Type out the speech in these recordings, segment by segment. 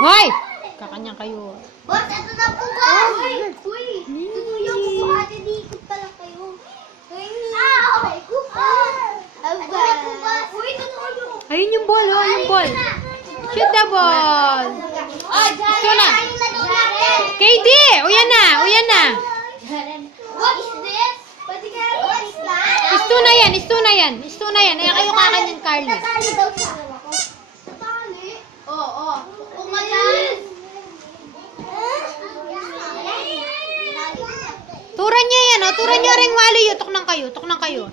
Hoy! Kakanya kayo. Boss, ito na po ba? Uy! Tutuyo ko po ate, di-ikot pala kayo. Okay, uy, tutuyo. Ayun yung ball, oh, yung ball. Shoot the ball. Ito na. KD! Uyan na, uyan na. What is this? What is that? Isto na yan, isto na yan. Isto na yan. Kaya kayo kakanyan, Carly. Tatali daw siya. Tatali? Oo. Umalis. Turan niya yan, oh. Turan niya ring wali. Tok nang kayo, tok nang kayo.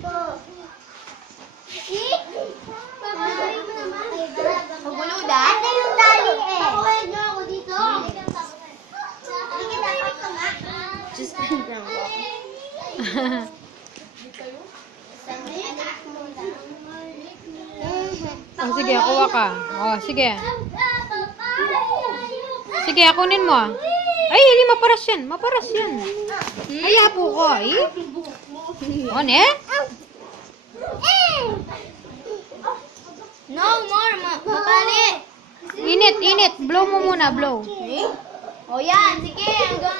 Paguluda? Ate yung tali eh. Pakuhin niyo ako dito. Hindi kita nga. Just lang ako. Oh, sige, kuha ka. Oh, sige. Sige, kunin mo. Ay, hindi maparas yan. Maparas yan. Ay, hapo ko. Ay. On, eh? No more, mapali. Init, init. Blow mo muna, blow. O yan, sige, hanggang